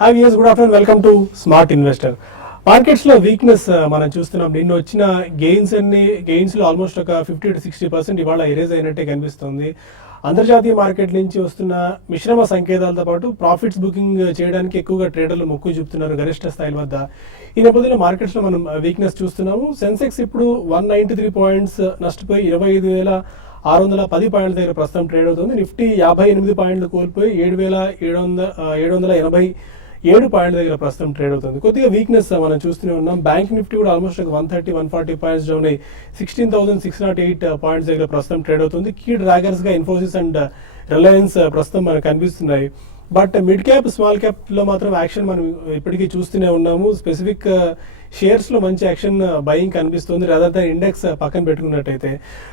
Hi viewers, good afternoon, welcome to smart investor. Markets లో weakness మనం చూస్తున్నాం. నిన్న వచ్చిన గెయిన్స్ లో ఆల్మోస్ట్ ఒక 50 to 60% ఇవాళ ఎరేజ్ అయినట్టే కనిపిస్తుంది. అంతర్జాతీయ మార్కెట్ నుంచి వస్తున్న మిశ్రమ సంకేతాలతో పాటు ప్రాఫిట్స్ బుకింగ్ చేయడానికి ఎక్కువగా ట్రేడర్లు మొక్కు చూపుతున్నారు గరిష్ట స్థాయిల వద్ద. ఈ నేపథ్యంలో మార్కెట్స్ లో మనం వీక్నెస్ చూస్తున్నాము. సెన్సెక్స్ ఇప్పుడు 193 పాయింట్స్ నష్టపోయి 25,610 పాయింట్ల దగ్గర ప్రస్తుతం ట్రేడ్ అవుతుంది. నిఫ్టీ 58 పాయింట్లు కోల్పోయి 7,787 పాయింట్ల దగ్గర ప్రస్తుతం ట్రేడ్ అవుతుంది. కొద్దిగా వీక్నెస్ మనం చూస్తూనే ఉన్నాం. బ్యాంక్ నిఫ్టీ కూడా ఆల్మోస్ట్ 130-140 పాయింట్స్ డౌన్ అయ్యి 16,608 పాయింట్స్ దగ్గర ప్రస్తుతం ట్రేడ్ అవుతుంది. కీ డ్రాగర్స్ గా ఇన్ఫోసిస్ అండ్ రిలయన్స్ ప్రస్తుతం మనకు కనిపిస్తున్నాయి. But mid cap, small cap లో మాత్రం యాక్షన్ మనం ఇప్పటికీ చూస్తూనే ఉన్నాము. స్పెసిఫిక్ షేర్స్ లో మంచి యాక్షన్ బయింగ్ కనిపిస్తుంది. రదర్ దాన్ ఇండెక్స్ పక్కన పెట్టుకున్నట్టయితే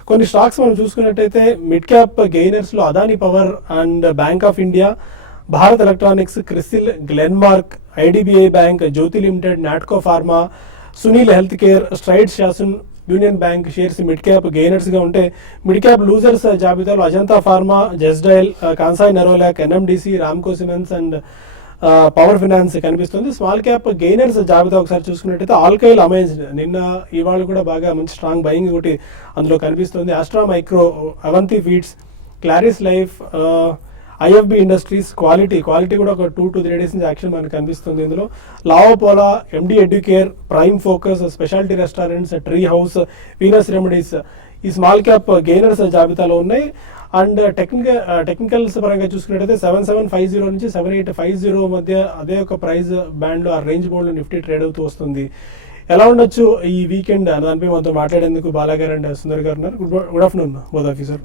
కొన్ని స్టాక్స్ మనం చూసుకున్నట్టయితే మిడ్ క్యాప్ గెయినర్స్ లో Adani Power and Bank of India, Bharat Electronics, Crisil, Glenmark, IDBI Bank, Jyothi Limited, Natco Pharma, Sunil Health Care, Stride Shasun, Union Bank shares mid cap gainers గా ఉంటే మిడ్ క్యాప్ లూజర్స్ జాబితాలో అజంతా ఫార్మా, జెస్డైల్, Kansai Nerolac, NMDC, Ramco Cements and Power Finance కనిపిస్తుంది. Small cap gainers జాబితా ఒకసారి చూసుకున్నట్టయితే alkyl అమైజ్డ్ నిన్న ఇవాళ కూడా బాగా మంచి స్ట్రాంగ్ బయింగ్ ఒకటి అందులో కనిపిస్తుంది. Astra Micro, Avanti Feeds, Claris Life, IFB Industries, Quality కూడా ఒక 2 to 3 days నుంచి యాక్షన్ మనకు కనిపిస్తుంది. ఇందులో లావోపోలా, MT Educare, Prime Focus, Speciality Restaurants, Tree House, Venus Remedies ఈ స్మాల్ క్యాప్ గెయినర్స్ జాబితాలో ఉన్నాయి. అండ్ టెక్నికల్స్ పరంగా చూసుకున్నట్టయితే 7750 నుంచి 7850 మధ్య అదే ఒక ప్రైస్ బ్యాండ్ లో ఆ రేంజ్ బోర్డ్ లో నిఫ్టీ ట్రేడ్ అవుతూ వస్తుంది. ఎలా ఉండొచ్చు ఈ వీకెండ్ దానిపై మనతో మాట్లాడేందుకు బాలాగారు అండ్ సుందర్ గారు ఉన్నారు. Good afternoon both of you sir.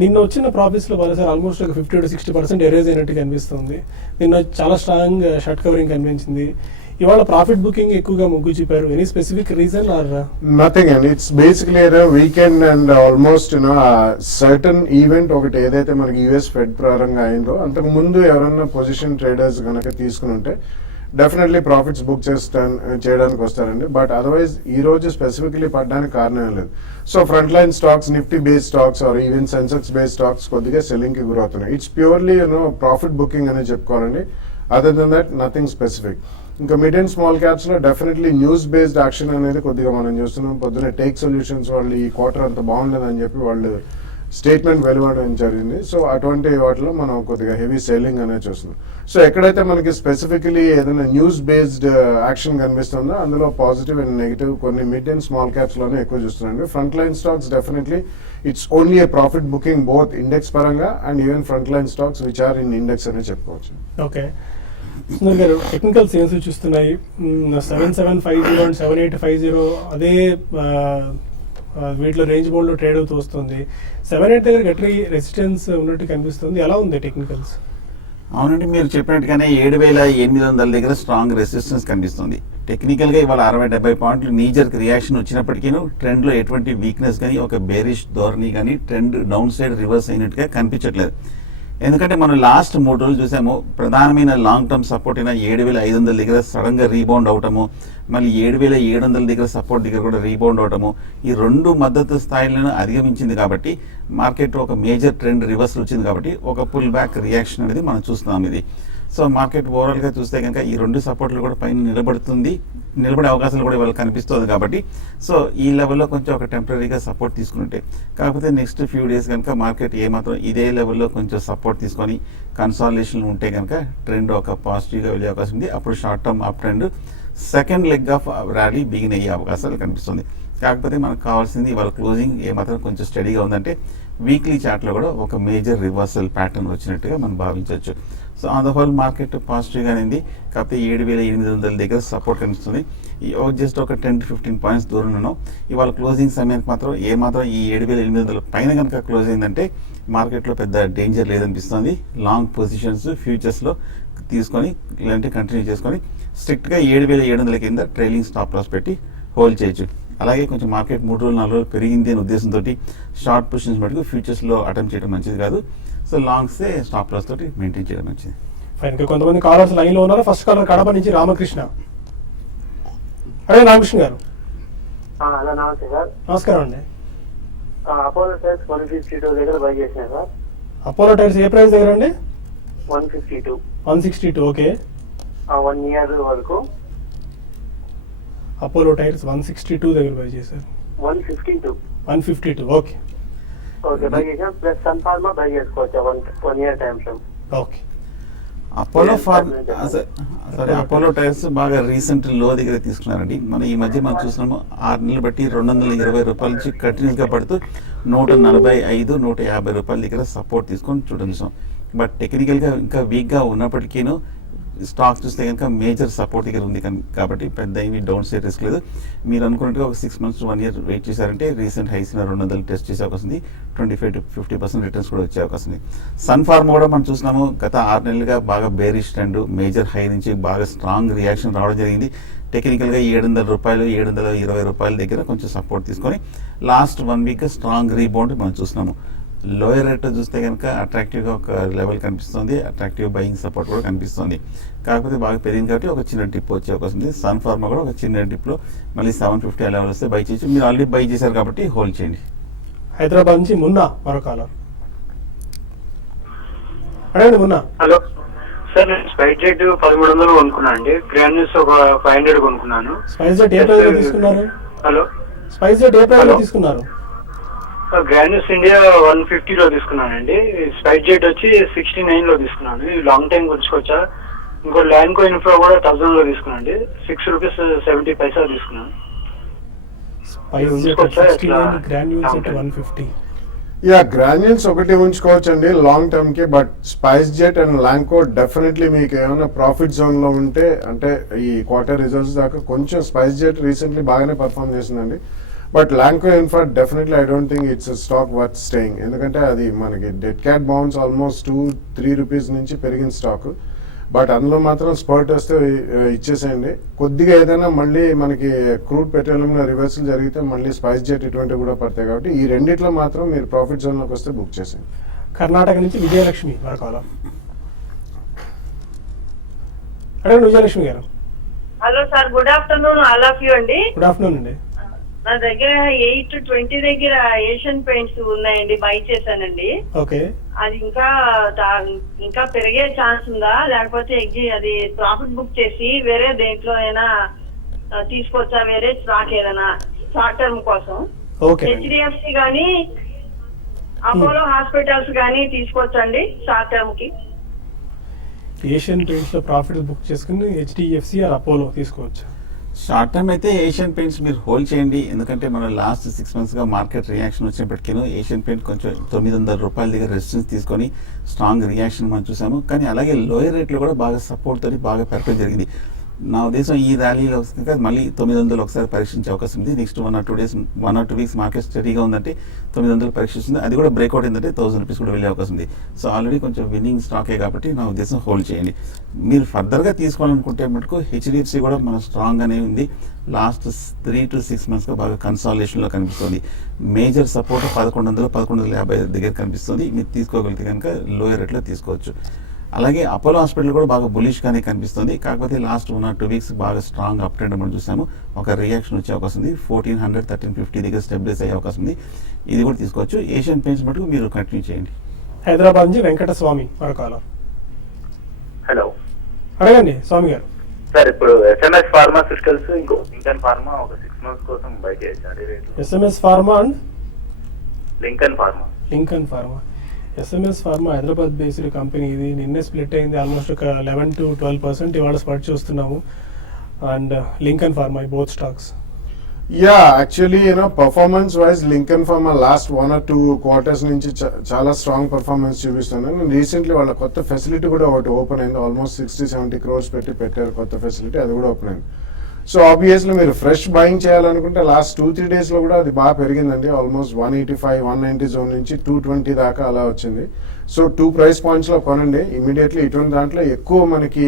నిన్న వచ్చిన ప్రాఫిట్స్ లో సార్ ఆల్మోస్ట్ ఒక 50 to 60% ఎరేజ్ అయినట్టు కనిపిస్తుంది. నిన్న చాలా స్ట్రాంగ్ షార్ట్ కవరింగ్ కనిపించింది. ఇవాళ ప్రాఫిట్ బుకింగ్ ఎక్కువగా మొగ్గు చూపారు. Any specific reason or nothing and it's basically weekend and almost certain event ఒకటి ఏదైతే మనకి యుఎస్ ఫెడ్ ప్రారంభంగా అయిందో అంతకు ముందు ఎవరైనా పొజిషన్ ట్రేడర్స్ కనుక తీసుకుని ఉంటే డెఫినెట్లీ ప్రాఫిట్స్ బుక్ చేయడానికి వస్తారండి. బట్ అదర్వైజ్ ఈ రోజు స్పెసిఫికలీ పడడానికి కారణం ఏం లేదు. So front line stocks, Nifty based stocks or even Sensex based stocks కొద్దిగా సెల్లింగ్ కి గురవుతున్నాయి. ఇట్స్ ప్యూర్లీ ప్రాఫిట్ బుకింగ్ అనేది చెప్పుకోవాలండి. Other than that nothing specific. ఇంకా మిడ్ అండ్ స్మాల్ క్యాప్స్ లో డెఫినెట్లీ న్యూస్ బేస్డ్ యాక్షన్ అనేది కొద్దిగా మనం చూస్తున్నాం. పొద్దున్న టేక్ సొల్యూషన్స్ వాళ్ళు ఈ క్వార్టర్ అంత బాగుండదని చెప్పి వాళ్ళు స్టేట్మెంట్ వెలువడడం జరిగింది. సో అటువంటి వాటిలో మనం కొద్దిగా హెవీ సేలింగ్ అనేది చూస్తున్నాం. సో ఎక్కడైతే మనకి స్పెసిఫికలీ ఏదైనా న్యూస్ బేస్డ్ యాక్షన్ కనిపిస్తుందో అందులో పాజిటివ్ అండ్ నెగిటివ్ కొన్ని మిడ్ అండ్ స్మాల్ క్యాప్స్ లోనే ఎక్కువ చూస్తున్నాండి. Front line stocks definitely it's only a profit booking both index పరంగా and even front line stocks which are in index అనే చెప్పుకోవచ్చు. ఓకే సుందర్ గారు, టెక్నికల్ సేల్స్ చూస్తున్నాయి. 7750 అండ్ 7850 అదే వీటిలో రేంజ్ బోర్డ్ లో ట్రేడ్ అవుతూ వస్తుంది. 78 దగ్గర గట్టి రెసిస్టెన్స్ ఉన్నట్టు కనిపిస్తుంది. ఎలా ఉంది టెక్నికల్స్? అవునండి, మీరు చెప్పినట్టుగానే 7,800 దగ్గర స్ట్రాంగ్ రెసిస్టెన్స్ కనిపిస్తుంది. టెక్నికల్ గా ఇవాళ 60-70 పాయింట్లు నీజర్ రియాక్షన్ వచ్చినప్పటికీ ట్రెండ్ లో ఎటువంటి వీక్నెస్ కానీ ఒక బేరిష్ ధోరణి కానీ ట్రెండ్ డౌన్ సైడ్ రివర్స్ అయినట్టుగా కనిపించట్లేదు. ఎందుకంటే మనం లాస్ట్ 3 రోజులు చూసాము, ప్రధానమైన లాంగ్ టర్మ్ సపోర్ట్ అయిన 7,500 దగ్గర సడన్ గా రీబౌండ్ అవటము, మళ్ళీ 7,700 దగ్గర సపోర్ట్ దగ్గర కూడా రీబౌండ్ అవటము, ఈ 2 మద్దతు స్థాయిలను అధిగమించింది కాబట్టి మార్కెట్ ఒక మేజర్ ట్రెండ్ రివర్సల్ వచ్చింది కాబట్టి ఒక పుల్ బ్యాక్ రియాక్షన్ అనేది మనం చూస్తున్నాం. ఇది సో మార్కెట్ ఓవరాల్ గా చూస్తే కనుక ఈ 2 సపోర్ట్లు కూడా పైన నిలబడే అవకాశాలు కూడా ఇవాళ కనిపిస్తుంది. కాబట్టి సో ఈ లెవెల్లో కొంచెం ఒక టెంపరీగా సపోర్ట్ తీసుకుంటే, కాకపోతే నెక్స్ట్ ఫ్యూ డేస్ కనుక మార్కెట్ ఏమాత్రం ఇదే లెవెల్లో కొంచెం సపోర్ట్ తీసుకొని కన్సాలిడేషన్ ఉంటే కనుక ట్రెండ్ ఒక పాజిటివ్గా వెళ్ళే అవకాశం ఉంది. అప్పుడు short term up trend second leg of rally begin అయ్యే అవకాశాలు కనిపిస్తుంది. కాకపోతే మనకు కావాల్సింది ఇవాళ క్లోజింగ్ ఏమాత్రం కొంచెం స్టడీగా ఉందంటే వీక్లీ చార్ట్లో కూడా ఒక మేజర్ రివర్సల్ ప్యాటర్న్ వచ్చినట్టుగా మనం భావించవచ్చు. So on the whole market పాజిటివ్గానే ఉంది. కాకపోతే 7,800 దగ్గర సపోర్ట్ కనిపిస్తుంది. జస్ట్ ఒక 10 to 15 పాయింట్స్ దూరం ఉన్నాం. ఇవాళ క్లోజింగ్ సమయానికి మాత్రం ఏమాత్రం ఈ 7,800 పైన కనుక క్లోజ్ అయిందంటే మార్కెట్లో పెద్ద డేంజర్ లేదనిపిస్తుంది. లాంగ్ పొజిషన్స్ ఫ్యూచర్స్లో తీసుకొని ఇలాంటి కంటిన్యూ చేసుకొని స్ట్రిక్ట్గా 7,700 కింద ట్రైలింగ్ స్టాప్ లాస్ పెట్టి హోల్డ్ చేయొచ్చు. అలాగే కొంచెం మార్కెట్ 3 రోజులు 4 రోజులు పెరిగింది అనే ఉద్దేశంతో షార్ట్ పొజిషన్స్ మటుకు ఫ్యూచర్స్లో అటెంప్ట్ చేయడం మంచిది కాదు. సో లాంగ్సే స్టాప్ లాస్ తోటి మెయింటైన్ చేయడం మంచిది. ఫైన్. కొంతమంది కాలర్స్ లైన్ లో ఉన్నారు. ఫస్ట్ కాలర్ కడప నుంచి రామకృష్ణ. అదే రామకృష్ణ గారు, నమస్కారం అండి. అపోలో టైర్స్ 152 దగ్గర బై చేసిన సార్. అపోలో టైర్స్ ఏ ప్రైస్ దగ్గర అండి? 152. 162. ఓకే. 1 year వరకు అపోలో టైర్స్ 162 దగ్గర బై చేశారు. 152. 152 ఓకే ఓకే బై చేసాం. ప్లస్ సన్ ఫార్మా బై చేసుకోవచ్చా 1 year time frame? Okay. Apollo pharm sorry Apollo Tyres బాగా రీసెంట్ లో దగ్గర తీసుకున్నారండి. మనం ఈ మధ్య మనం చూస్తున్నాము 6 నెలలు బట్టి 220 రూపాయల నుంచి కంటిన్యూస్ గా పడుతూ 145, 150 రూపాయల దగ్గర సపోర్ట్ తీసుకొని చూడండి. బట్ టెక్నికల్ గా ఇంకా వీక్ గా ఉన్నప్పటికీను స్టాక్ చూస్తే కనుక మేజర్ సపోర్ట్ దగ్గర ఉంది కాబట్టి పెద్ద ఏమి డౌన్ సైడ్ రిస్క్ లేదు. మీరు అనుకున్నట్టుగా ఒక 6 months to 1 year వెయిట్ చేశారంటే రీసెంట్ హైస్ 200 టెస్ట్ చేసే అవకాశం ఉంది. 25 to 50% రిటర్న్స్ కూడా వచ్చే అవకాశం ఉంది. సన్ ఫార్మా కూడా మనం చూస్తున్నాము గత 6 నెలలుగా బాగా బేరిష్ ట్రెండ్, మేజర్ హై నుంచి బాగా స్ట్రాంగ్ రియాక్షన్ రావడం జరిగింది. టెక్నికల్గా 700 రూపాయలు 720 రూపాయల దగ్గర కొంచెం సపోర్ట్ తీసుకొని లాస్ట్ 1 week స్ట్రాంగ్ రీబౌండ్ మనం చూస్తున్నాము. లోయర్ రేట్ చూస్తే కనుక అట్రాక్టివ్గా ఒక లెవెల్ కనిపిస్తుంది, అట్రాక్టివ్ బయింగ్ సపోర్ట్ కూడా కనిపిస్తుంది. కాకపోతే బాగా పెరిగింది కాబట్టి ఒక చిన్న డిప్ వచ్చే అవకాశం ఉంది. సన్ ఫార్మా కూడా ఒక చిన్న డిప్లో మళ్ళీ 750 ఆ లెవెల్ వస్తే బై చేయొచ్చు. మీరు ఆల్రెడీ బై చేశారు కాబట్టి హోల్డ్ చేయండి. హైదరాబాద్ నుంచి మున్నా మరో కాలర్. అడగండి మున్నా. హలో సార్, నేను స్పైస్ జెట్ 1300 కొనుక్కున్నాను అండి. గ్రాన్యూల్స్ ఒక 500 కొనుక్కున్నాను. స్పైస్ జెట్ ఏ ప్రైస్ లో తీసుకున్నారు? హలో స్పైస్ జెట్ ఏ ప్రైస్ లో తీసుకున్నారు? గ్రాన్యూల్స్ ఇండియా 150లో తీసుకున్నానండి. స్పైస్ జెట్ వచ్చి 69లో తీసుకున్నాను. ఇది లాంగ్ టైం ఉంచుకోవచ్చా? ఇంకో ల్యాండ్కో ఇన్ఫ్రా కూడా 1000లో తీసుకున్నానండి. 6 రూపీస్ 70 పైసా తీసుకున్నాను. Spice jet 69, granules at 150. Yeah granules ఒకటి ఉంచుకోవచ్చండి లాంగ్ టర్మ్ కి. But spice jet and Lanco definitely మీకు ఏమైనా ప్రాఫిట్ జోన్ లో ఉంటే, అంటే ఈ క్వార్టర్ రిజల్ట్స్ దాకా కొంచెం స్పైస్ జెట్ రీసెంట్లీ బాగానే పర్ఫామ్ చేసిందండి. But Lanco infra definitely I don't think it's stock worth staying. ఎందుకంటే అది మనకి dead cat bounce almost 2-3 rupees నుంచి పెరిగిన స్టాక్. బట్ అందులో మాత్రం స్పర్ట్ వస్తే ఇచ్చేసేయండి. కొద్దిగా ఏదైనా మళ్ళీ మనకి క్రూడ్ పెట్రోలియం రివర్సల్ జరిగితే మళ్ళీ స్పైస్ జెట్ ఇటువంటివి కూడా పడతాయి కాబట్టి ఈ రెండిట్లో మాత్రం మీరు ప్రాఫిట్ జోన్లోకి వస్తే బుక్ చేసేయండి. కర్ణాటక నుంచి విజయలక్ష్మి మరో కాలర్. అడగండి విజయలక్ష్మి గారు. Hello sir, good afternoon all of you అండి. గుడ్ ఆఫ్టర్నూన్ అండి. నా దగ్గర 8-20 దగ్గర ఏషియన్ పెయింట్స్ ఉన్నాయండి, బై చేశానండి. ఓకే. అది ఇంకా పెరిగే ఛాన్స్ ఉందా, లేకపోతే అది ప్రాఫిట్ బుక్ చేసి వేరే దేంట్లో అయినా తీసుకోవచ్చా? వేరే స్టాక్ ఏదైనా షార్ట్ టర్మ్ కోసం ఓకే. హెచ్డిఎఫ్సి గానీ అపోలో హాస్పిటల్స్ గానీ తీసుకోవచ్చండి షార్ట్ టర్మ్ కి? ఏషియన్ పెయింట్స్ లో ప్రాఫిట్ బుక్ చేసుకుని హెచ్డిఎఫ్సి ఆర్ అపోలో తీసుకోవచ్చు. షార్ట్ టర్మ్ అయితే ఏషియన్ పెయింట్స్ మీరు హోల్డ్ చేయండి. ఎందుకంటే మన లాస్ట్ 6 months గా మార్కెట్ రియాక్షన్ వచ్చినప్పటికీ ఏషియన్ పెయింట్ కొంచెం 900 రూపాయల దగ్గర రెసిస్టెన్స్ తీసుకొని స్ట్రాంగ్ రియాక్షన్ మనం చూసాము. కానీ అలాగే లోయర్ రేట్లో కూడా బాగా సపోర్ట్ తోటి బాగా పెరగడం జరిగింది. నా ఉద్దేశం ఈ ర్యాలీలో వస్తుంది మళ్ళీ 900 ఒకసారి పరీక్షించే అవకాశం ఉంది. Next 1 or 2 days 1 or 2 weeks market స్టడీగా ఉందంటే 900 పరీక్షిస్తుంది. అది కూడా బ్రేక్అవుట్ ఏంటంటే 1000 రూపీస్ కూడా వెళ్ళే అవకాశం ఉంది. సో ఆల్రెడీ కొంచెం విన్నింగ్ స్టాకే కాబట్టి నా ఉద్దేశం హోల్డ్ చేయండి. మీరు ఫర్దర్గా తీసుకోవాలనుకుంటే మటుకు హెచ్డిఎఫ్సి కూడా మన స్ట్రాంగ్గానే ఉంది. లాస్ట్ 3 to 6 monthsగా బాగా కన్సాలిడేషన్లో కనిపిస్తుంది. మేజర్ సపోర్ట్ 1100-1150 దగ్గర కనిపిస్తుంది. మీరు తీసుకోగలిగితే కనుక లోయర్ రేట్లో తీసుకోవచ్చు. అలాగే అపోలో హాస్పిటల్ కూడా బాగా బులిష్గానే కనిపిస్తుంది. కాకపోతే లాస్ట్ 1 or 2 weeks బాగా స్ట్రాంగ్ అప్ ట్రెండ్ మనం చూసాము. ఒక రియాక్షన్ వచ్చే అవకాశం ఉంది. 1400-1350 దగ్గర స్టెబిలైజ్ అయ్యే అవకాశం ఉంది. ఇది కూడా తీసుకోవచ్చు. ఏషియన్ పెయింట్స్ మటుకు మీరు కంటిన్యూ చేయండి. హైదరాబాద్ నుంచి వెంకట స్వామి మరో కాలర్. హలో, అడగండి స్వామి గారు. సార్ ఇప్పుడు ఎస్ఎంఎస్ ఫార్మాస్యూటికల్స్ ఇంకో లింకన్ ఫార్మా ఒక 6 months కోసం బై చేశారు రేట్లు. SMS pharma and Lincoln pharma. Lincoln pharma. SMS pharma Hyderabad based company. ఇది నిన్నే స్ప్లిట్ అయింది ఆల్మోస్ట్ ఒక 11 to 12%. ఇవాళ స్పర్ట్ చూస్తున్నాము. And Lincoln pharma both stocks. Yeah actually performance wise Lincoln pharma last 1 or 2 quarters నుంచి చాలా స్ట్రాంగ్ పర్ఫార్మెన్స్ చూపిస్తున్నాను. Recently వాళ్ళ కొత్త ఫెసిలిటీ కూడా ఒకటి ఓపెన్ అయింది. ఆల్మోస్ట్ 60-70 crores పెట్టారు కొత్త ఫెసిలిటీ, అది కూడా ఓపెన్ అయింది. సో ఆబ్వియస్లీ మీరు ఫ్రెష్ బయింగ్ చేయాలనుకుంటే లాస్ట్ 2-3 daysలో కూడా అది బాగా పెరిగిందండి. ఆల్మోస్ట్ 185-190 జోన్ నుంచి 220 దాకా అలా వచ్చింది. సో 2 price pointsలో కొనండి ఇమీడియట్లీ. ఇటువంటి దాంట్లో ఎక్కువ మనకి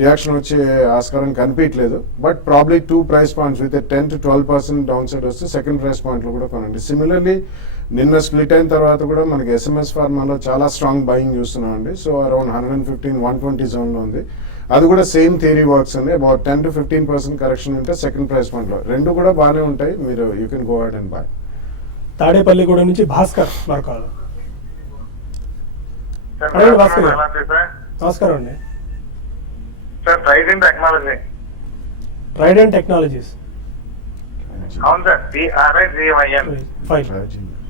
రియాక్షన్ వచ్చే ఆస్కారం కనిపించలేదు. But probably 2 price points with 10 to 12% down side వస్తే సెకండ్ ప్రైస్ పాయింట్లో కూడా కొనండి. సిమిలర్లీ నిన్న స్ప్లిట్ అయిన తర్వాత కూడా మనకి ఎస్ఎంఎస్ ఫార్మాలో చాలా స్ట్రాంగ్ బయింగ్ చూస్తున్నాం అండి. సో అరౌండ్ 115-120 జోన్లో ఉంది. అది కూడా సేమ్ థియరీ వర్క్స్ అండి. అబౌట్ 10 to 15% కరెక్షన్ ఉంటే సెకండ్ ప్రైస్ పాయింట్లో రెండు కూడా బాగానే ఉంటాయి. మీరు you can go ahead and buy. Tadepalligudem నుంచి భాస్కర్ మరో కాలర్. అడగండి భాస్కర్ గారు. నమస్కారం అండి. Sir Trident Technology. Trident Technologies. అవును sir, TRIGYN. Fine.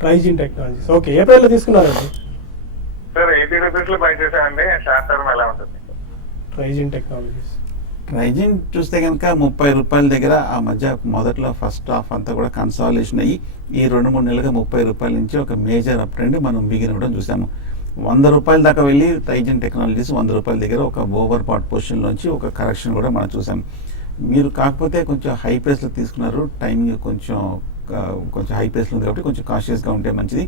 Trigyn Technologies. Okay, ఏ ప్రైస్లో తీసుకున్నారండి? సార్ 80 రూపీస్ లో బై చేశానండి. షార్ట్ టర్మ్ ఎలా ఉంటుంది? Trigyn technologies. ట్రైజిన్ చూస్తే కనుక 30 రూపాయల దగ్గర ఆ మధ్య మొదట్లో ఫస్ట్ హాఫ్ అంతా కూడా కన్సాలిడేషన్ అయ్యి ఈ 2-3 నెలలుగా 30 రూపాయల నుంచి ఒక మేజర్ అప్ ట్రెండ్ మనం బిగిన్ అవ్వడం చూసాము. 100 రూపాయల దాకా వెళ్ళి ట్రైజిన్ టెక్నాలజీస్ 100 రూపాయల దగ్గర ఒక ఓవర్ పాట్ పొజిషన్ నుంచి ఒక కరెక్షన్ కూడా మనం చూసాం. మీరు కాకపోతే కొంచెం హై ప్రైస్లో తీసుకున్నారు, టైమింగ్ కొంచెం హై ప్రైస్లో ఉంది కాబట్టి కొంచెం కాషియస్గా ఉంటే మంచిది.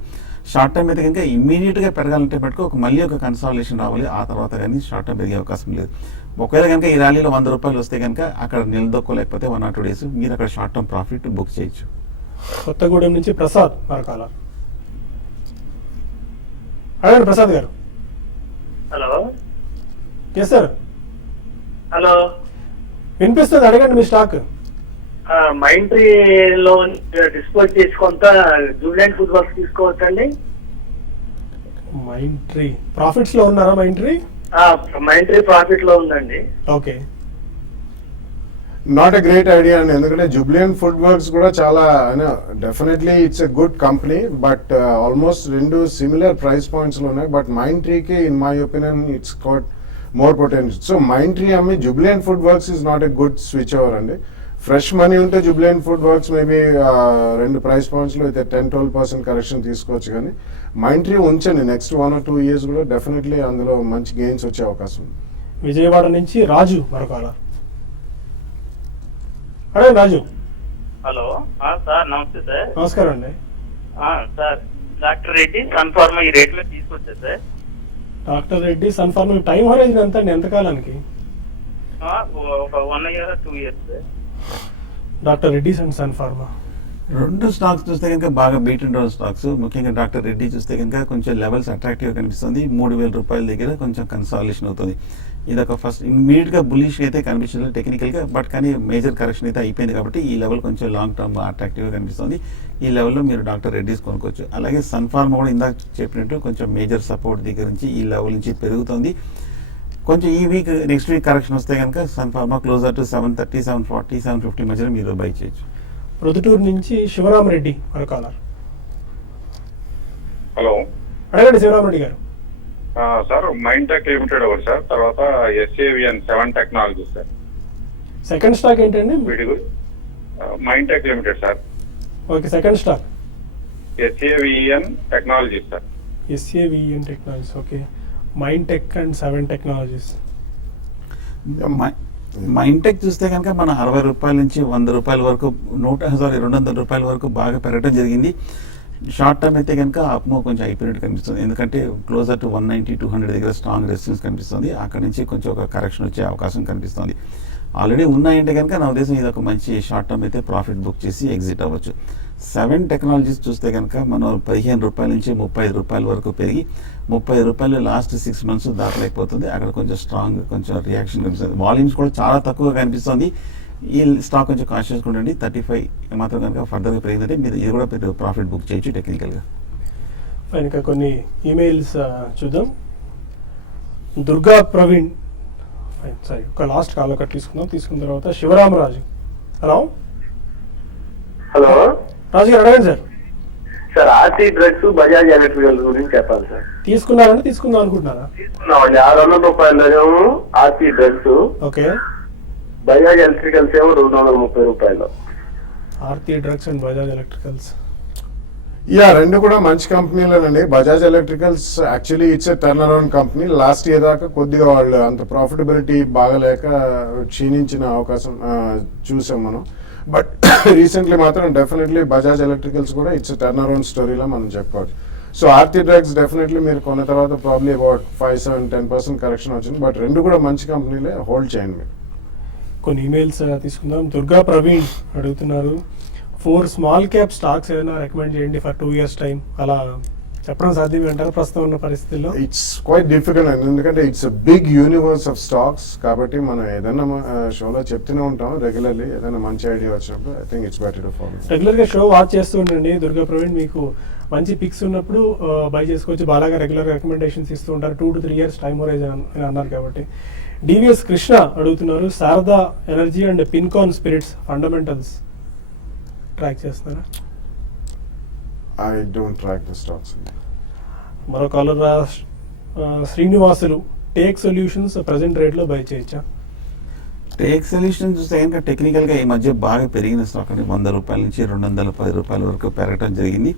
షార్ట్ టర్మ్ అయితే కనుక ఇమ్మీడియట్గా పెరగాలంటే మటుకు మళ్ళీ ఒక కన్సాలిడేషన్ రావాలి, ఆ తర్వాత కానీ షార్ట్ టర్మ్ పెరిగే అవకాశం లేదు. ఒకవేళ కనుక ఈ ర్యాలీలో 100 రూపాయలు వస్తే కనుక అక్కడ నిలదొక్కోలేకపోతే 1 or 2 days మీరు అక్కడ షార్ట్ టర్మ్ ప్రాఫిట్ బుక్ చేయొచ్చు. కొత్తగూడెం నుంచి ప్రసాద్ మరకాల. అడగండి Prasad garu. Hello. Yes sir, hello. వినిపిస్తుంది, అడగండి మీ స్టాక్. మైంట్రీ లో డిస్పోజ్ చేసి కొంత జూలియన్ ఫుడ్ వర్క్స్ తీసుకోవచ్చండి. మైంట్రీ ప్రాఫిట్స్ లో ఉన్నారా? మైంట్రీ ప్రాఫిట్ లో ఉందండి. Okay, not a great idea అండి, ఎందుకంటే జుబ్లియన్ ఫుడ్ వర్క్స్ కూడా చాలా definitely it's a good company, but almost రెండు సిమిలర్ ప్రైస్ పాయింట్స్ లో ఉన్నాయి. బట్ మైండ్ ట్రీకి in my opinion it's got more potential. So Mindtree అమ్మి Jubilant Food Works is not a good switch over అండి. Fresh money ఉంటే Jubilant Food Works maybe 2 price points లో అయితే 10-12% correction తీసుకోవచ్చు, కానీ మైండ్ ట్రీ ఉంచండి. నెక్స్ట్ 1 or 2 years కూడా definitely అందులో మంచి గెయిన్స్ వచ్చే అవకాశం ఉంది. విజయవాడ నుంచి రాజు మరొకాల. అడగండి రాజు. హలో సార్, నమస్తే సార్. నమస్కారం అండి. సార్ డాక్టర్ రెడ్డి కన్ఫర్మ్ ఈ రేట్ లో తీసుకొచ్చా సార్. Doctor Reddy Sun Pharma time horizon ఎంత అండి, ఎంతకాలానికి? ఒక 1 year or 2 years sir. Doctor Reddy and Sun Pharma రెండు స్టాక్స్ చూస్తే కనుక బాగా బీట్ అండ్ రౌండ్ స్టాక్స్. ముఖ్యంగా డాక్టర్ రెడ్డి చూస్తే కనుక కొంచెం లెవెల్స్ అట్రాక్టివ్గా కనిపిస్తుంది. 3000 రూపాయల దగ్గర కొంచెం కన్సాలిడేషన్ అవుతుంది. ఇది ఒక ఫస్ట్ ఇమ్మీడియట్గా బులిష్ అయితే కనిపించలేదు టెక్నికల్గా, బట్ కానీ మేజర్ కరెక్షన్ అయితే అయిపోయింది కాబట్టి ఈ లెవెల్ కొంచెం లాంగ్ టర్మ్ అట్రాక్టివ్గా కనిపిస్తుంది. ఈ లెవెల్లో మీరు డాక్టర్ రెడ్డిస్ కొనుక్కోవచ్చు. అలాగే సన్ఫార్మా కూడా ఇందాక చెప్పినట్టు కొంచెం మేజర్ సపోర్ట్ దగ్గర నుంచి ఈ లెవెల్ నుంచి పెరుగుతుంది. కొంచెం ఈ వీక్ నెక్స్ట్ వీక్ కరెక్షన్ వస్తే కనుక సన్ఫార్మా క్లోజర్ టు 730, 740, 750 మధ్యలో మీరు బై చేయొచ్చు. ప్రొద్దుటూరు నుంచి శివరామరెడ్డి మరొకాల. హలో, అడగండి శివరామరెడ్డి గారు. సార్ మైండ్ టెక్ లిమిటెడ్ ఒకటి సార్, తర్వాత SAVN 7 technology sir. Second stock ఏంటండి? వీటి mind tech limited sir. Okay, second stock SAVN technology sir. SAVN technologies. Okay, mind tech and 7 technologies. Mind tech చూస్తే కనుక మన 60 రూపాయల నుంచి 100 రూపాయల వరకు 200 రూపాయల వరకు బాగా పెరగడం జరిగింది. షార్ట్ టర్మ్ అయితే కనుక అప్మో కొంచెం అయిపోయినట్టు కనిపిస్తుంది, ఎందుకంటే క్లోజర్ టు 190, 200 దగ్గర స్ట్రాంగ్ రెసిస్టెన్స్ కనిపిస్తుంది. అక్కడ నుంచి కొంచెం ఒక కరెక్షన్ వచ్చే అవకాశం కనిపిస్తుంది. ఆల్రెడీ ఉన్నాయంటే కనుక నా ఉద్దేశం ఇది ఒక మంచి షార్ట్ టర్మ్ అయితే ప్రాఫిట్ బుక్ చేసి ఎగ్జిట్ అవ్వచ్చు. 7 టెక్నాలజీస్ చూస్తే కనుక మనం 15 రూపాయల నుంచి 35 రూపాయల వరకు పెరిగి 30 రూపాయలు లాస్ట్ 6 months దాటలేకపోతుంది. అక్కడ కొంచెం స్ట్రాంగ్ కొంచెం రియాక్షన్ కనిపిస్తుంది. వాల్యూమ్స్ కూడా చాలా తక్కువగా కనిపిస్తుంది. ఈ స్టాక్ కొంచెం కాన్షియస్గా ఉండండి. 35 మాత్రం కనుక ఫర్దర్గా పెరిగిందంటే మీరు ఇది కూడా పెద్ద ప్రాఫిట్ బుక్ చేయొచ్చు టెక్నికల్గా. ఇంకా కొన్ని ఈమెయిల్స్ చూద్దాం. దుర్గా ప్రవీణ్, సారీ ఒక లాస్ట్ కాల్ ఒకటి తీసుకున్న తర్వాత శివరామరాజు. హలో హలో రాజు గారు, అడగండి sir. Sir Aarti Drugs Bajaj Electricals గురించి చెప్పాలి సార్. తీసుకున్నారంటే తీసుకుందాం అనుకుంటున్నారా? తీసుకున్నామండి. 600 రూపాయలు Aarti Drugs, okay. Bajaj Electricals ఏమో 230 రూపాయలు. Aarti Drugs and Bajaj Electricals. Yeah, రెండు కూడా మంచి కంపెనీలేనండి. Bajaj Electricals actually it's a turn around company. Last year దాకా కొద్దిగా వాళ్ళు అంత ప్రాఫిటబిలిటీ బాగలేక క్షీణించిన అవకాశం చూసాం మనం. బట్ రీసెంట్లీ మాత్రం డెఫినెట్లీ బజాజ్ ఎలక్ట్రికల్స్ కూడా ఇట్స్ టర్న్ అరౌండ్ స్టోరీలా మనం చెప్పుకోవచ్చు. సో ఆర్తి డ్రగ్స్ డెఫినెట్లీ మీరు కొన్న తర్వాత ప్రాబ్లీ అబౌట్ 5-10% కరెక్షన్ వచ్చింది. బట్ రెండు కూడా మంచి కంపెనీలే, హోల్డ్ చేయండి మీరు. కొన్ని ఈమెయిల్స్ తీసుకుందాం. దుర్గా ప్రవీణ్ అడుగుతున్నారు, 4 స్మాల్ క్యాప్ స్టాక్స్ ఏదైనా రికమెండ్ చేయండి ఫర్ 2 years టైం. అలా చెప్పడం సాధ్యమే అంటారు ప్రస్తుతం ఉన్న పరిస్థితుల్లో? ఇట్స్ క్వైట్ డిఫికల్ట్ అండి, ఎందుకంటే it's big universe of stocks. కాబట్టి మనం ఏదైనా షోలో చెప్తూనే ఉంటాం రెగ్యులర్లీ, ఏదైనా మంచి ఐడియా వచ్చినప్పుడు I think it's better to follow. Regular గా షో వాచ్ చేస్తూ ఉండండి దుర్గా ప్రవీణ్, మీకు మంచి పిక్స్ ఉన్నప్పుడు బై చేసుకోవచ్చు. బాలాగా రెగ్యులర్ రికమెండేషన్స్ ఇస్తూ ఉంటారు, 2 to 3 years టైం హోరైజన్ అని అన్నారు కాబట్టి. డివిఎస్ కృష్ణ అడుగుతున్నారు, Sharada Energy and Pincon Spirits fundamentals track చేస్తున్నారా? I don't track the stocks. మరో caller Srinivasulu, Take Solutions present rate లో బై చేయొచ్చా? టేక్ సొల్యూషన్ చూస్తే కనుక టెక్నికల్గా ఈ మధ్య బాగా పెరిగిన స్టాక్ అండి, 100 రూపాయల నుంచి 210 రూపాయల వరకు పెరగడం జరిగింది.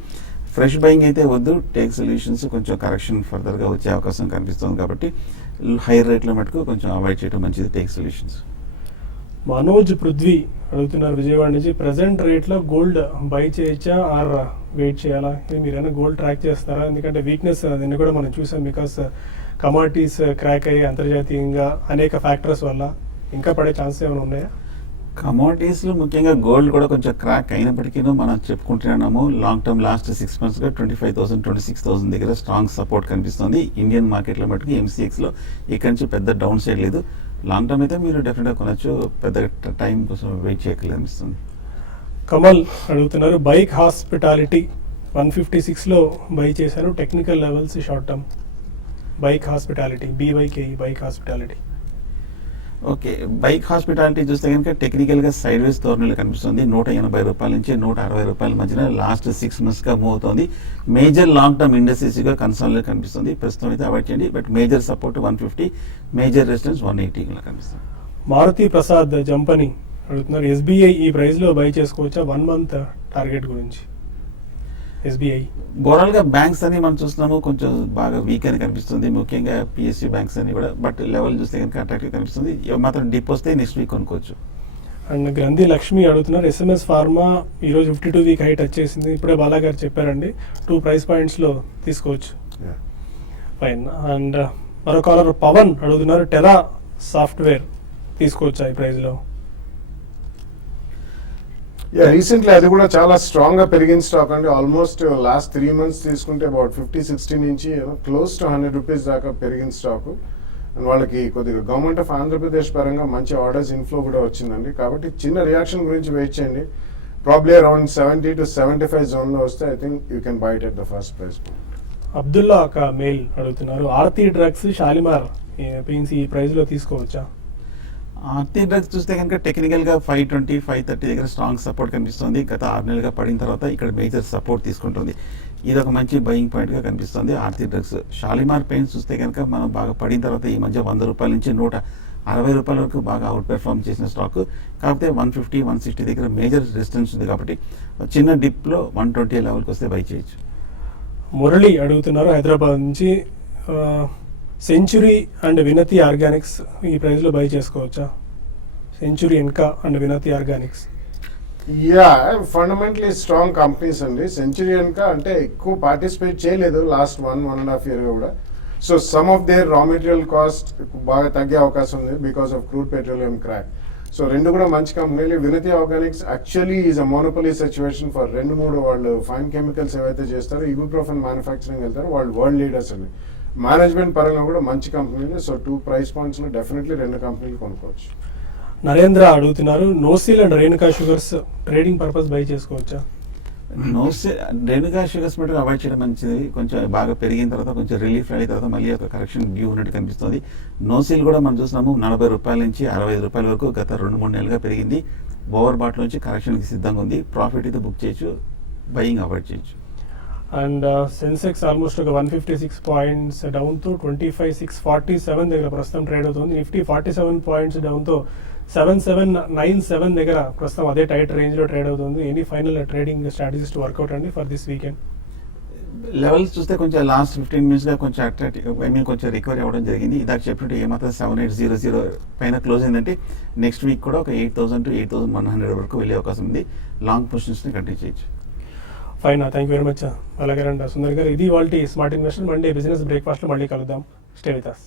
ఫ్రెష్ బయింగ్ అయితే వద్దు, టేక్ సొల్యూషన్స్ కొంచెం కరెక్షన్ ఫర్దర్గా వచ్చే అవకాశం కనిపిస్తుంది కాబట్టి హైయర్ రేట్లో మటుకు కొంచెం అవాయిడ్ చేయడం మంచిది టేక్ సొల్యూషన్స్. మనోజ్ పృథ్వీ అడుగుతున్నారు విజయవాడ నుంచి, ప్రజెంట్ రేట్ లో గోల్డ్ బై చేయొచ్చా ఆర్ వెయిట్ చేయాలా? ఇది మీరైనా గోల్డ్ ట్రాక్ చేస్తారా? ఎందుకంటే వీక్నెస్ దీన్ని కూడా మనం చూసాం, బికాస్ కమాడిటీస్ క్రాక్ అయ్యి అంతర్జాతీయంగా అనేక ఫ్యాక్టర్స్ వల్ల ఇంకా పడే ఛాన్సెస్ ఏమైనా ఉన్నాయా? కమోడిటీస్లో ముఖ్యంగా గోల్డ్ కూడా కొంచెం క్రాక్ అయినప్పటికీ మనం చెప్పుకుంటున్నాము లాంగ్ టర్మ్ లాస్ట్ 6 monthsగా 25,000 26,000 దగ్గర స్ట్రాంగ్ సపోర్ట్ కనిపిస్తుంది. ఇండియన్ మార్కెట్లో మటుకు ఎంసీఎక్స్లో ఇక్కడి నుంచి పెద్ద డౌన్ సైడ్ లేదు. లాంగ్ టర్మ్ అయితే మీరు డెఫినెట్గా కొనొచ్చు, పెద్ద టైం కోసం వెయిట్ చేయగలరు అనిపిస్తుంది. కమల్ అడుగుతున్నారు, బైక్ హాస్పిటాలిటీ 156లో బై చేశాను, technical levels short term. Bike hospitality, BYKE bike hospitality. Okay, bike hospitality చూస్తే కనుక టెక్నికల్గా సైడ్ వేస్ ధోరణిలో కనిపిస్తుంది. 180 రూపాయల నుంచి 160 రూపాయల మధ్యన లాస్ట్ 6 monthsగా మూవ్ అవుతుంది. మేజర్ లాంగ్ టర్మ్ ఇండస్ట్రీస్గా కన్సాలిడేట్ కనిపిస్తుంది. ప్రస్తుతం అయితే అవాయిడ్ చేయండి, but major support 150, major resistance 180 కనిపిస్తుంది. మారుతి ప్రసాద్ జంపని అడుగుతున్నారు, SBI ఈ ప్రైస్ లో బై చేసుకోవచ్చా? 1 month టార్గెట్ గురించి. SBI ఓవరాల్గా బ్యాంక్స్ అని మనం చూస్తున్నాము కొంచెం బాగా వీక్ అని కనిపిస్తుంది, ముఖ్యంగా PSU బ్యాంక్స్ అని కూడా. బట్ లెవెల్ చూస్తే కనుక అట్రాక్టివ్ కనిపిస్తుంది. మాత్రం డిప్ వస్తే నెక్స్ట్ వీక్ కొనుక్కోవచ్చు. అండ్ గ్రంథి లక్ష్మి అడుగుతున్నారు, SMS ఫార్మా ఈరోజు 52 వీక్ హైట్ వచ్చేసింది, ఇప్పుడే బాలా గారు చెప్పారండి, 2 price points లో తీసుకోవచ్చు. ఫైన్. అండ్ మరో కాలర్ పవన్ అడుగుతున్నారు, టెరా సాఫ్ట్వేర్ తీసుకోవచ్చా ఈ ప్రైస్ లో? రీసెంట్లీ అది కూడా చాలా స్ట్రాంగ్ గా పెరిగిన స్టాక్ అండి. ఆల్మోస్ట్ లాస్ట్ 3 months తీసుకుంటే అబౌట్ 50-60 నుంచి క్లోజ్ టు 100 రూపీస్ దాకా పెరిగిన స్టాక్. అండ్ వాళ్ళకి కొద్దిగా గవర్నమెంట్ ఆఫ్ ఆంధ్రప్రదేశ్ పరంగా మంచి ఆర్డర్స్ ఇన్ఫ్లో కూడా వచ్చిందండి. కాబట్టి చిన్న రియాక్షన్ గురించి వెయిట్ చేయండి. ప్రాబ్లీ అరౌండ్ 70 to 75 జోన్లో వస్తే I think you can buy it at the first price. Abdullah ఒక మెయిల్ అడుగుతున్నారు, ఆర్తి డ్రగ్స్ షాలిమార్ ఈ ప్రైస్ లో తీసుకోవచ్చా? ఆర్తి డ్రగ్స్ చూస్తే కనుక టెక్నికల్గా 520, 530 దగ్గర స్ట్రాంగ్ సపోర్ట్ కనిపిస్తుంది. గత 6 నెలలుగా పడిన తర్వాత ఇక్కడ మేజర్ సపోర్ట్ తీసుకుంటుంది. ఇది ఒక మంచి బయింగ్ పాయింట్గా కనిపిస్తుంది ఆర్తి డ్రగ్స్. షాలిమార్ పెయింట్స్ చూస్తే కనుక మనం బాగా పడిన తర్వాత ఈ మధ్య 100 రూపాయల నుంచి 160 రూపాయల వరకు బాగా అవుట్ పెర్ఫార్మ్ చేసిన స్టాక్. కాకపోతే 150, 160 దగ్గర మేజర్ రెసిస్టెన్స్ ఉంది కాబట్టి చిన్న డిప్లో 120 లెవెల్కి వస్తే బై చేయొచ్చు. మురళి అడుగుతున్నారు హైదరాబాద్ నుంచి, సెంచురీ అండ్ వినతి ఆర్గానిక్స్ ఈ ప్రైస్ లో బై చేసుకోవచ్చా? సెంచురీ ఎన్కా అండ్ వినతి ఆర్గానిక్స్. ఫండమెంటలీ స్ట్రాంగ్ కంపెనీస్ అండి. సెంచురీ ఎన్కా అంటే ఎక్కువ పార్టిసిపేట్ చేయలేదు లాస్ట్ 1.5 year కూడా. So some of their raw material cost బాగా తగ్గే అవకాశం ఉంది because of crude petroleum crack. So రెండు కూడా మంచి కంపెనీలు. వినతి Organics actually is a monopoly situation for 2-3 వాళ్ళు ఫైన్ కెమికల్స్ ఏవైతే చేస్తారో ఇబుప్రోఫెన్ మ్యానుఫ్యాక్చరింగ్ వెళ్తారో వాళ్ళు వరల్డ్ లీడర్స్ అండి. మేనేజ్మెంట్ పరంగా కూడా మంచి కంపెనీలు. సో 2 price points లో డెఫినెట్లీ 2 కంపెనీలు కొనుక్కోవచ్చు. నరేంద్ర అడుగుతున్నారు, NOCIL and Renuka sugars trading purpose by చేసుకోవచ్చా? రేణుకా షుగర్స్ మటుకు అవాయిడ్ చేయడం మంచిది. కొంచెం బాగా పెరిగిన తర్వాత కొంచెం రిలీఫ్ అయిన తర్వాత మళ్ళీ ఒక కరెక్షన్ డ్యూ ఉన్నట్టు కనిపిస్తుంది. నోసిల్ కూడా మనం చూస్తున్నాము 40 రూపాయల నుంచి 65 రూపాయల వరకు గత 2-3 నెలలుగా పెరిగింది. ఓవర్ బాట్ నుంచి కరెక్షన్కి సిద్ధంగా ఉంది. ప్రాఫిట్ అయితే బుక్ చేయొచ్చు, బయింగ్ అవాయిడ్ చేయొచ్చు. అండ్ సెన్సెక్స్ ఆల్మోస్ట్ ఒక 156 points డౌన్ తో 25,647 దగ్గర ప్రస్తుతం ట్రేడ్ అవుతుంది. నిఫ్టీ 47 points డౌన్ తో 7797 దగ్గర ప్రస్తుతం అదే టైట్ రేంజ్ లో ట్రేడ్ అవుతుంది. Any final trading strategies to work out అండి ఫర్ దిస్ వీకెండ్? లెవెల్స్ చూస్తే కొంచెం లాస్ట్ 15 minutesగా కొంచెం అట్రాక్టివ్ కొంచెం రికవరీ అవ్వడం జరిగింది. ఇదాక చెప్పినట్టు ఏమాత్రం 7800 పైన క్లోజ్ అయిందంటే నెక్స్ట్ వీక్ కూడా ఒక 8,000 to 8,100 వరకు వెళ్ళే అవకాశం ఉంది. లాంగ్ పొజిషన్స్ని కంటిన్యూ చేయొచ్చు. Fine, thank you very much అలాగే సుందర్ గారు. ఇది వాళ్ళ smart investor Monday business breakfast లో మళ్ళీ కలుద్దాం. Stay with us.